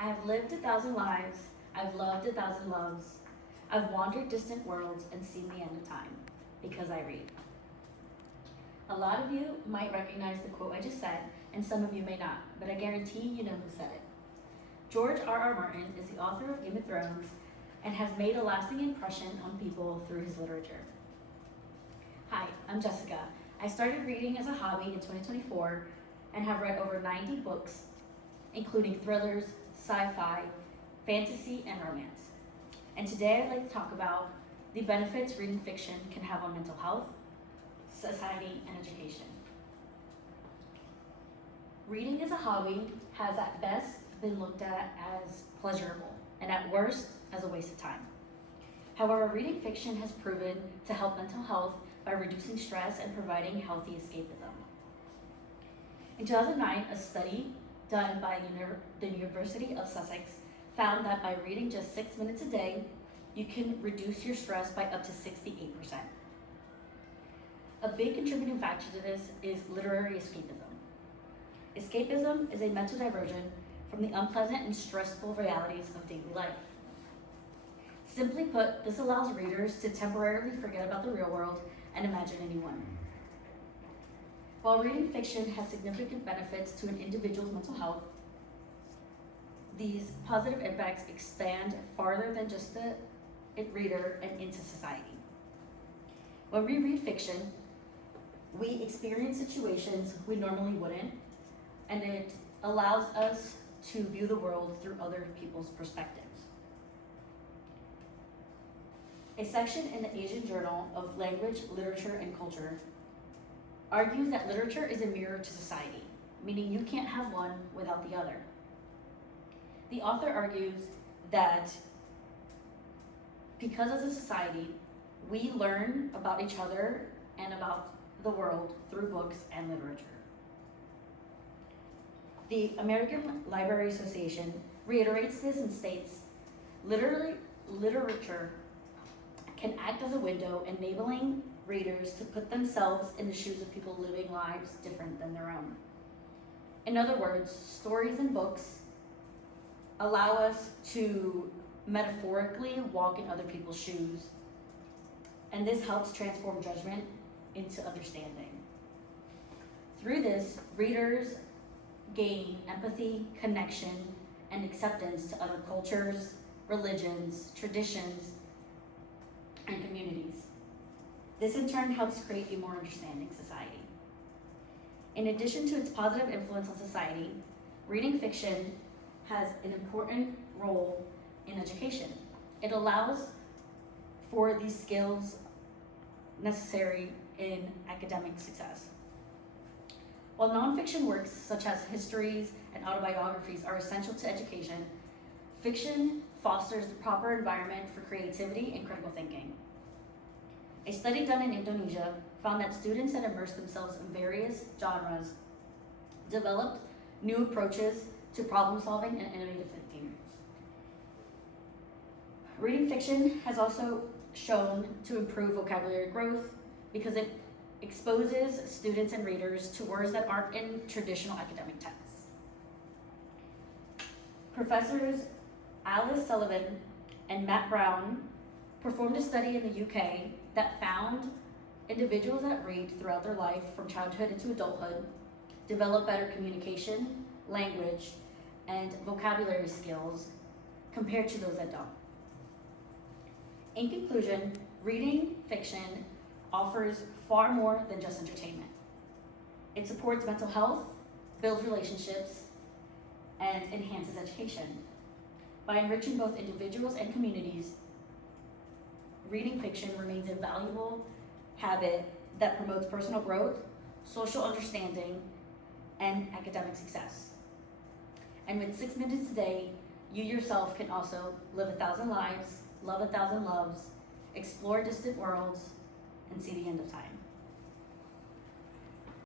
I have lived 1,000 lives, I've loved 1,000 loves, I've wandered distant worlds and seen the end of time, because I read. A lot of you might recognize the quote I just said, and some of you may not, but I guarantee you know who said it. George R.R. Martin is the author of Game of Thrones and has made a lasting impression on people through his literature. Hi, I'm Jessyca. I started reading as a hobby in 2024 and have read over 90 books, including thrillers, sci-fi, fantasy, and romance. And today I'd like to talk about the benefits reading fiction can have on mental health, society, and education. Reading as a hobby has at best been looked at as pleasurable, and at worst as a waste of time. However, reading fiction has proven to help mental health by reducing stress and providing healthy escapism. In 2009, a study done by the University of Sussex found that by reading just 6 minutes a day, you can reduce your stress by up to 68%. A big contributing factor to this is literary escapism. Escapism is a mental diversion from the unpleasant and stressful realities of daily life. Simply put, this allows readers to temporarily forget about the real world and imagine a new one. While reading fiction has significant benefits to an individual's mental health, these positive impacts expand farther than just the reader and into society. When we read fiction, we experience situations we normally wouldn't, and it allows us to view the world through other people's perspectives. A section in the Asian Journal of Language, Literature, and Culture argues that literature is a mirror to society, meaning you can't have one without the other. The author argues that because as a society, we learn about each other and about the world through books and literature. The American Library Association reiterates this and states, literature can act as a window, enabling readers to put themselves in the shoes of people living lives different than their own. In other words, stories and books allow us to metaphorically walk in other people's shoes, and this helps transform judgment into understanding. Through this, readers gain empathy, connection, and acceptance to other cultures, religions, traditions, and communities. This in turn helps create a more understanding society. In addition to its positive influence on society, reading fiction has an important role in education. It allows for these skills necessary in academic success. While nonfiction works such as histories and autobiographies are essential to education, fiction fosters the proper environment for creativity and critical thinking. A study done in Indonesia found that students that immersed themselves in various genres developed new approaches to problem solving and innovative thinking. Reading fiction has also shown to improve vocabulary growth because it exposes students and readers to words that aren't in traditional academic texts. Professors Alice Sullivan and Matt Brown performed a study in the UK that found individuals that read throughout their life from childhood into adulthood develop better communication, language, and vocabulary skills compared to those that don't. In conclusion, reading fiction offers far more than just entertainment. It supports mental health, builds relationships, and enhances education. By enriching both individuals and communities, reading fiction remains a valuable habit that promotes personal growth, social understanding, and academic success. And with 6 minutes a day, you yourself can also live 1,000 lives, love 1,000 loves, explore distant worlds, and see the end of time.